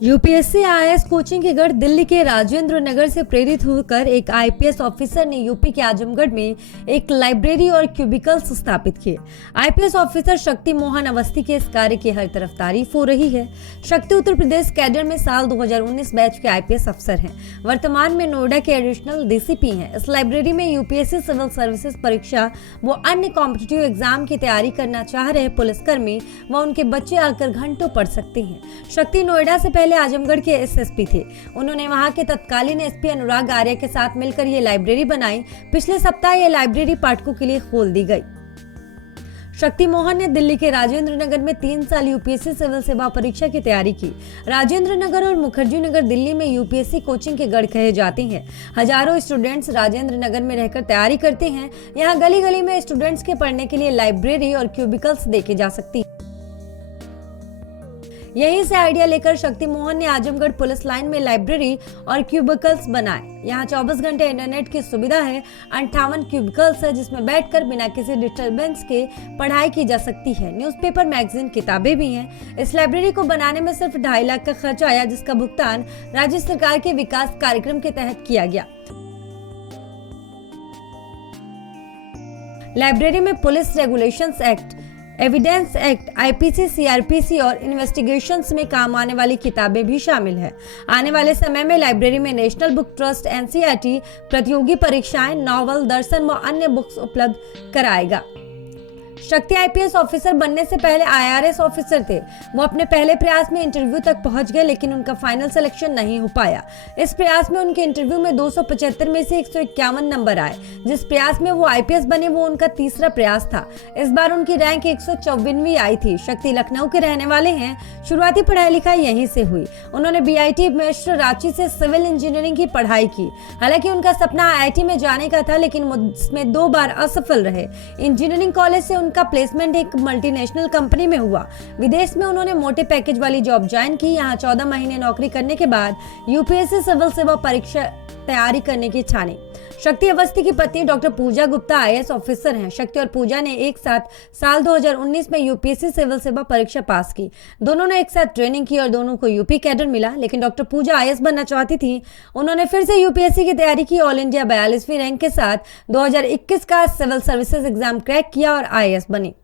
UPSC IAS coaching के गढ़ दिल्ली के राजेंद्र नगर से प्रेरित होकर एक आईपीएस ऑफिसर ने यूपी के आजमगढ़ में एक लाइब्रेरी और क्यूबिकल्स स्थापित किए। आईपीएस ऑफिसर शक्ति मोहन अवस्थी के इस कार्य की हर तरफ तारीफ हो रही है। शक्ति उत्तर प्रदेश कैडर में साल 2019 बैच के आईपीएस अफसर हैं। वर्तमान में नोएडा के एडिशनल डीसीपी हैं। इस लाइब्रेरी में यूपीएससी सिविल सर्विसेज परीक्षा व अन्य कॉम्पिटिटिव एग्जाम की तैयारी करना चाह रहे पुलिसकर्मी व उनके बच्चे आकर घंटों पढ़ सकते हैं। शक्ति नोएडा से पहले आजमगढ़ के एसएसपी थे। उन्होंने वहां के तत्कालीन एसपी अनुराग आर्य के साथ मिलकर ये लाइब्रेरी बनाई। पिछले सप्ताह ये लाइब्रेरी पाठकों के लिए खोल दी गई। शक्ति मोहन ने दिल्ली के राजेंद्र नगर में 3 साल यूपीएससी सिविल सेवा परीक्षा की तैयारी की। राजेंद्र नगर और मुखर्जी नगर दिल्ली में यूपीएससी कोचिंग के गढ़ कहे जाते हैं। हजारों स्टूडेंट्स राजेंद्र नगर में रहकर तैयारी करते हैं। यहाँ गली गली में स्टूडेंट्स के पढ़ने के लिए लाइब्रेरी और क्यूबिकल्स देखे जा सकती है। यहीं से आइडिया लेकर शक्ति मोहन ने आजमगढ़ पुलिस लाइन में लाइब्रेरी और क्यूबिकल्स बनाए। यहाँ 24 घंटे इंटरनेट की सुविधा है। 58 क्यूबिकल्स है जिसमें बैठकर बिना किसी डिस्टरबेंस के पढ़ाई की जा सकती है। न्यूज़पेपर, मैगजीन, किताबें भी हैं। इस लाइब्रेरी को बनाने में सिर्फ 2.5 लाख का खर्च आया, जिसका भुगतान राज्य सरकार के विकास कार्यक्रम के तहत किया गया। लाइब्रेरी में police regulations act, evidence act, IPC, CrPC और इन्वेस्टिगेशंस में काम आने वाली किताबें भी शामिल है। आने वाले समय में लाइब्रेरी में नेशनल बुक ट्रस्ट, एनसीईआरटी, प्रतियोगी परीक्षाएं, नॉवल, दर्शन व अन्य बुक्स उपलब्ध कराएगा। शक्ति आईपीएस ऑफिसर बनने से पहले आईआरएस ऑफिसर थे। वो अपने पहले प्रयास में इंटरव्यू तक पहुंच गए, लेकिन उनका फाइनल सिलेक्शन नहीं हो पाया। इस प्रयास में उनके इंटरव्यू में 275 में से 151 नंबर आए। जिस प्रयास में वो आईपीएस बने वो उनका तीसरा प्रयास था। इस बार उनकी रैंक 154वीं आई थी। शक्ति लखनऊ के रहने वाले हैं। शुरुआती पढ़ाई लिखाई यहीं से हुई। उन्होंने बीआईटी मिश्र रांची से सिविल इंजीनियरिंग की पढ़ाई की। हालांकि उनका सपना आईआईटी में जाने का था, लेकिन उसमें 2 बार असफल रहे। इंजीनियरिंग कॉलेज से उनका प्लेसमेंट एक मल्टीनेशनल कंपनी में हुआ। विदेश में उन्होंने मोटे पैकेज वाली जॉब ज्वाइन की। यहाँ 14 महीने नौकरी करने के बाद यूपीएससी सिविल सेवा परीक्षा तैयारी करने की ठानी। शक्ति अवस्थी की पत्नी डॉक्टर पूजा गुप्ता आईएएस ऑफिसर हैं। शक्ति और पूजा ने एक साथ साल 2019 में यूपीएससी सिविल सेवा परीक्षा पास की। दोनों ने एक साथ ट्रेनिंग की और दोनों को यूपी कैडर मिला, लेकिन डॉक्टर पूजा आईएएस बनना चाहती थी। उन्होंने फिर से यूपीएससी की तैयारी की। ऑल इंडिया 42वीं रैंक के साथ 2021 का सिविल सर्विसेज एग्जाम क्रैक किया और आईएएस बनी।